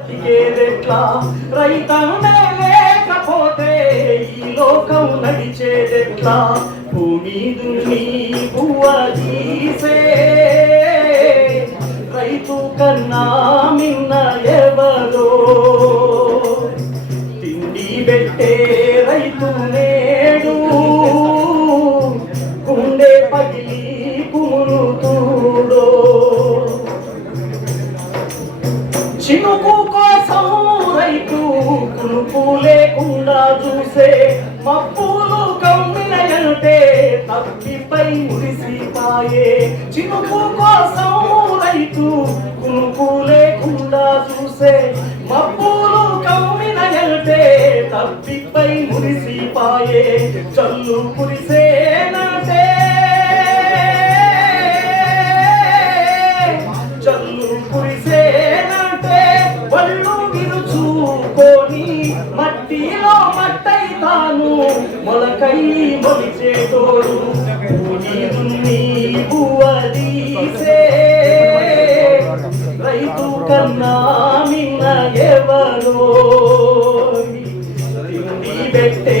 బతికేదెట్లా రైతన్నే లేకపోతే ఈ లోకం నడిచేదెట్లా భూమి దున్ని పువ్వ తీసే రైతు కన్నా మిన్న ఎవరో? తిండి పెట్టే లేకుండా చూసే మప్పులు కమ్మినయంటే తప్పిపై మురిసిపాయే చినుకు కోసం రైతు కునుకు లేకుండా చూసే మప్పులు కమ్మినయంటే తప్పిపై మురిసిపాయే చల్లు కురిసేనంటే రైతు కన్నా నిన్న ఎవరో? పెట్టే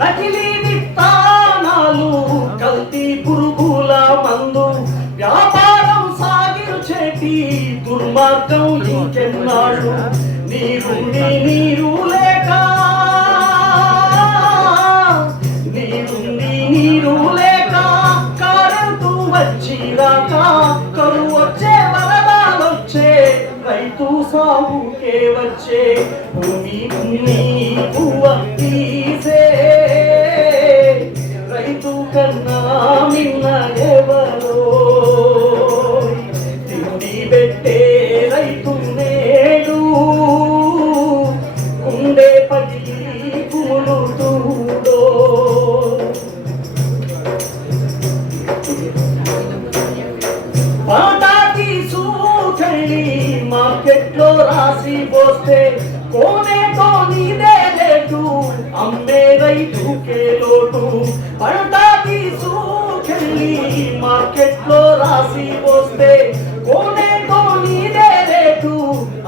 నకిలీ విత్తనాలు కల్తీ పురుగుల మందు. వ్యాపారం సాగిరు చేతి దుర్మార్గం ఇంకెన్నాళ్ళు. నీరుండి నీరు లేక నీరుండి నీరు లేక కరెంటు వచ్చిరాక కరువు వచ్చే వరదాలొచ్చే రైతు సాగుకే వచ్చే భూమి దున్ని పువ్వ తీసే పాటాకి సూచని మార్కెట్లో రాసి పోస్తే కోనేటో నీదే లేటు అమ్మే రైతుకే లోటు. పంటకి సూచని మార్కెట్లో రాసి పోస్తే కోనేటో నీదే లేటు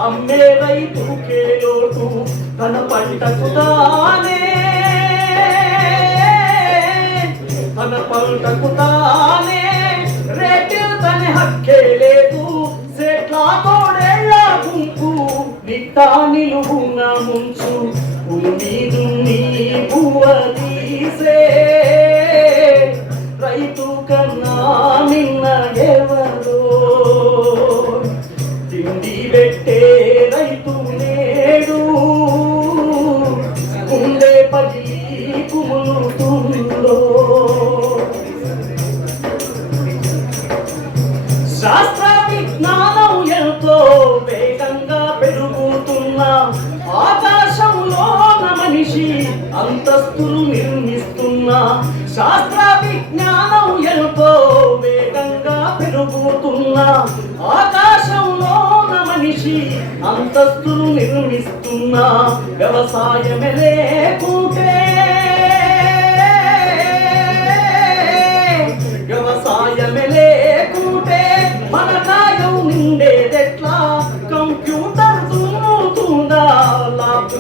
అమ్మే రైతుకే లోటు. తన పంటకు తానే తన పంటకు తానే అతని హక్కే లేదు సెట్లా తోడేళ్ళ గుంపు నిట్టా నిలువున ముంచు భూమి దున్ని పువ్వ పెరుగుతున్న ఆకాశంలోన మనిషి అంతస్తులు నిర్మిస్తున్న శాస్త్ర విజ్ఞానం ఎంతో వేగంగా పెరుగుతున్న ఆకాశంలోన మనిషి అంతస్తులు నిర్మిస్తున్న వ్యవసాయమే లేకుంటే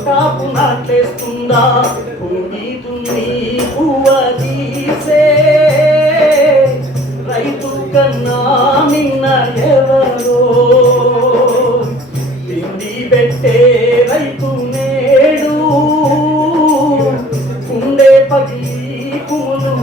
కాపు నాట్లేస్తుందా భూమి దున్ని పువ్వ తీసే. రైతు కన్నా నిన్న ఎవరో? తిండి పెట్టే రైతు నేడు. ఉండే పది పువ్వులు